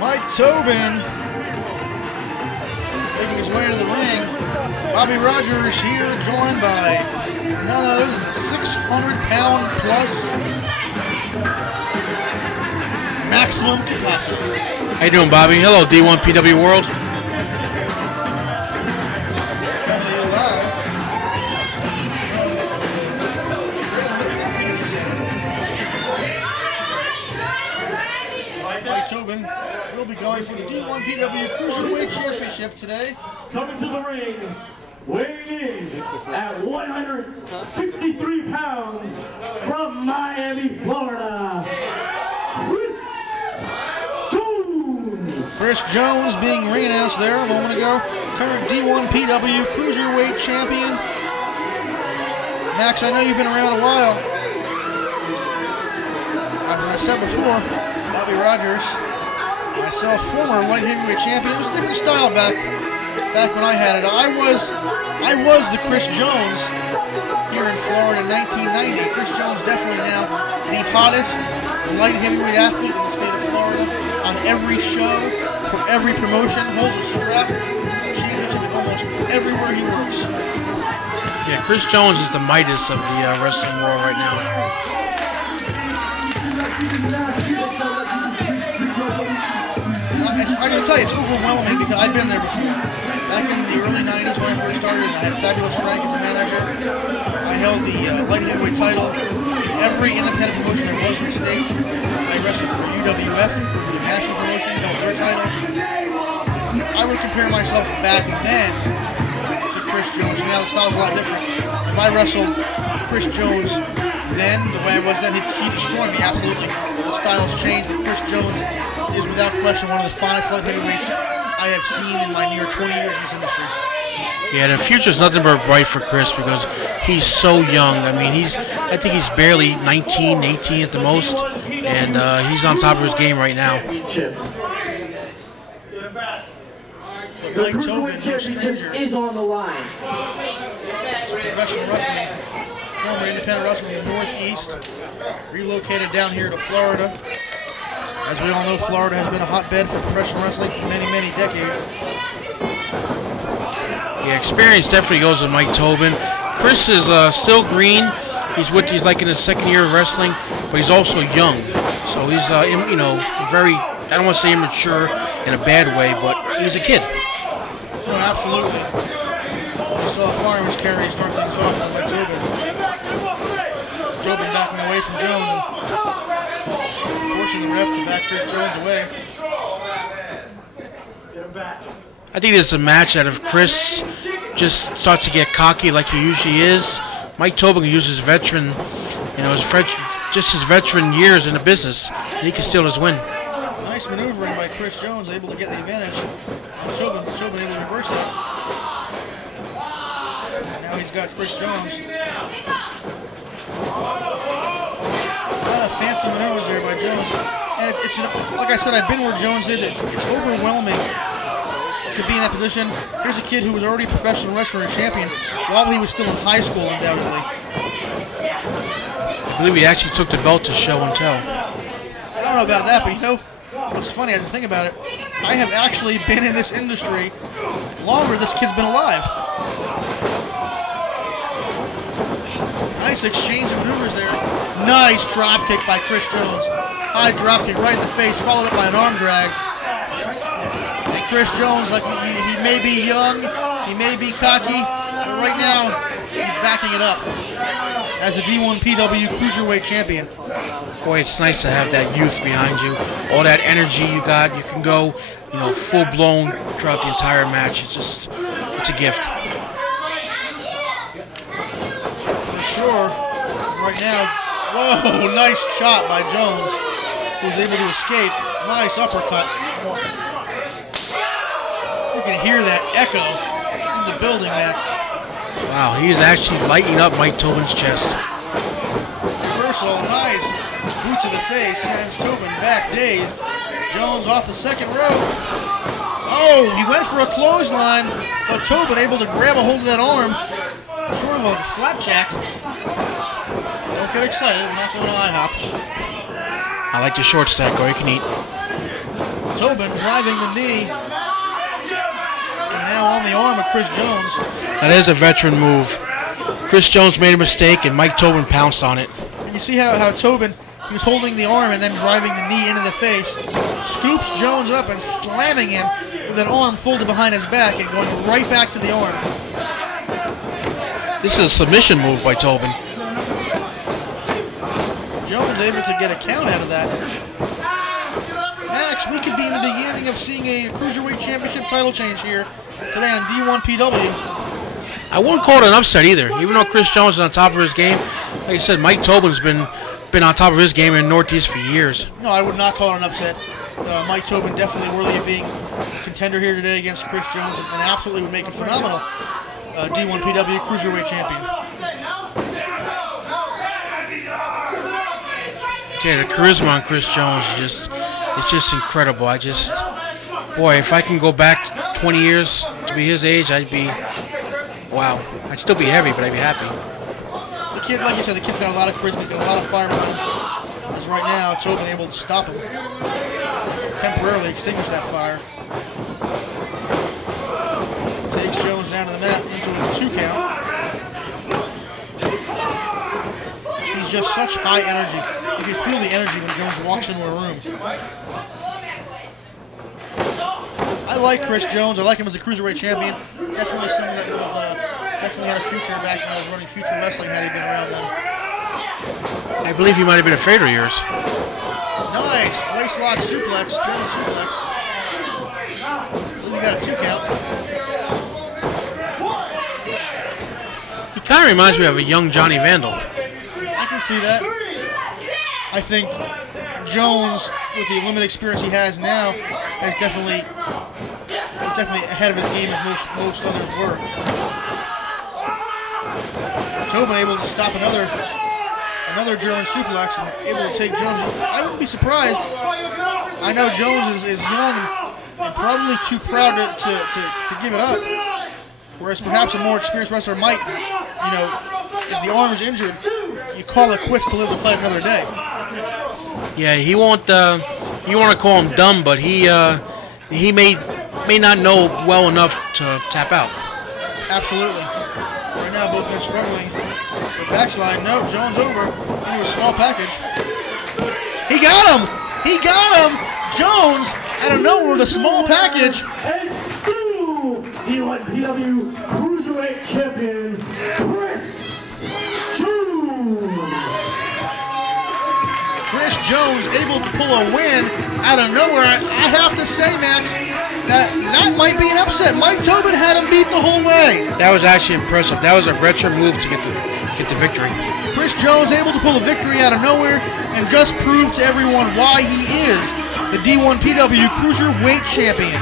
Mike Tobin making his way to the ring. Bobby Rogers here, joined by none other than the 600-pound plus maximum capacity. How you doing, Bobby? Hello, D1PW World. Mike Tobin will be going for the D1PW Cruiserweight Championship today. Coming to the ring, weighing in at 163 pounds from Miami, Florida, Chris Jones being ring-announced there a moment ago. Current D1PW Cruiserweight Champion. Max, I know you've been around a while. As I said before, Bobby Rogers, myself, former light heavyweight champion. It was a different style back when I had it. I was the Chris Jones here in Florida in 1990. Chris Jones definitely now the hottest light heavyweight athlete in the state of Florida. On every show, for every promotion, holds a strap, championship almost everywhere he works. Yeah, Chris Jones is the Midas of the wrestling world right now. I gotta tell you, it's overwhelming because I've been there before. Back in the early 90s when I first started, I had Fabulous Frank as a manager. I held the light heavyweight title in every independent promotion there was in the state. I wrestled for UWF, the national promotion, held their title. I would compare myself back then to Chris Jones. Now the style's a lot different. If I wrestled Chris Jones then, the way I was then, he destroyed me, absolutely. The style's changed, but Chris Jones is without question one of the finest light heavyweights I have seen in my near 20 years in this industry. Yeah, the future's nothing but bright for Chris because he's so young. I mean, I think he's barely 19, 18 at the most, and he's on top of his game right now. But Mike Tobin, no stranger, is on the line. Professional wrestling, former independent wrestler from the Northeast, relocated down here to Florida. As we all know, Florida has been a hotbed for professional wrestling for many, many decades. Yeah, experience definitely goes with Mike Tobin. Chris is still green. He's like in his second year of wrestling, but he's also young. So he's you know, very, I don't want to say immature in a bad way, but he's a kid. No, absolutely. We saw Farmer's carry start things off with Mike Tobin. Tobin backing away from Jones and forcing the ref to back Chris Jones away. I think this is a match that if Chris just starts to get cocky like he usually is, Mike Tobin can use his veteran, you know, just his veteran years in the business, and he can steal his win. Nice maneuvering by Chris Jones, able to get the advantage on Tobin. Tobin able to reverse that. And now he's got Chris Jones. A lot of fancy maneuvers there by Jones. And it's like I said, I've been where Jones is. It's overwhelming to be in that position. Here's a kid who was already a professional wrestler and champion while he was still in high school, undoubtedly. I believe he actually took the belt to show and tell. I don't know about that, but you know, what's funny, I didn't think about it. I have actually been in this industry longer than this kid's been alive. Nice exchange of maneuvers there. Nice drop kick by Chris Jones. High drop kick right in the face, followed up by an arm drag. And Chris Jones, like he may be young, he may be cocky, but right now he's backing it up as the D1PW Cruiserweight Champion. Boy, it's nice to have that youth behind you. All that energy you got, you can go, you know, full blown throughout the entire match. It's a gift. For sure. Right now, whoa, nice shot by Jones, who was able to escape. Nice uppercut. You can hear that echo in the building, Max. Wow, he is actually lighting up Mike Tobin's chest. Reversal, nice. Boot to the face, sends Tobin back dazed. Jones off the second rope. Oh, he went for a clothesline, but Tobin able to grab a hold of that arm. Sort of a flapjack. Don't get excited, I'm not going to IHOP. I like the short stack, or you can eat. Tobin driving the knee. And now on the arm of Chris Jones. That is a veteran move. Chris Jones made a mistake, and Mike Tobin pounced on it. And you see how Tobin, he was holding the arm and then driving the knee into the face. Scoops Jones up and slamming him with an arm folded behind his back and going right back to the arm. This is a submission move by Tobin. Jones able to get a count out of that. Max, we could be in the beginning of seeing a Cruiserweight Championship title change here today on D1PW. I wouldn't call it an upset either, even though Chris Jones is on top of his game. Like I said, Mike Tobin's been on top of his game in Northeast for years. No, I would not call it an upset. Mike Tobin definitely worthy of being a contender here today against Chris Jones, and absolutely would make a phenomenal D1PW Cruiserweight champion. Yeah, the charisma on Chris Jones is just incredible. Boy, if I can go back 20 years to be his age, wow. I'd still be heavy, but I'd be happy. The kid, like you said, the kid's got a lot of charisma. He's got a lot of fire behind him. As right now, Tobin able to stop him. Temporarily extinguish that fire. Takes Jones down to the mat into a 2 count. He's just such high energy. You can feel the energy when Jones walks into a room. I like Chris Jones. I like him as a Cruiserweight champion. Definitely someone that would have definitely had a future back when I was running Future Wrestling had he been around then. I believe he might have been a favorite of yours. Nice. Waist lock suplex. German suplex. We got a 2 count. He kind of reminds me of a young Johnny Vandal. I can see that. I think Jones, with the limited experience he has now, is definitely ahead of his game as most others were. Tobin able to stop another German suplex and able to take Jones. I wouldn't be surprised. I know Jones is young and probably too proud to give it up. Whereas perhaps a more experienced wrestler might, if the arm is injured, you call it quits to live to fight another day. Yeah, he won't. You want to call him dumb, but he may not know well enough to tap out. Absolutely. Right now, both men struggling. The backslide. No, Jones over into a small package. He got him. He got him. Jones out of nowhere with a small package. And still D1PW Cruiserweight Champion Chris Jones. Chris Jones able to pull a win out of nowhere. I have to say, Max, that might be an upset. Mike Tobin had him beat the whole way. That was actually impressive. That was a veteran move to get the victory. Chris Jones able to pull a victory out of nowhere and just prove to everyone why he is the D1PW Cruiserweight Champion.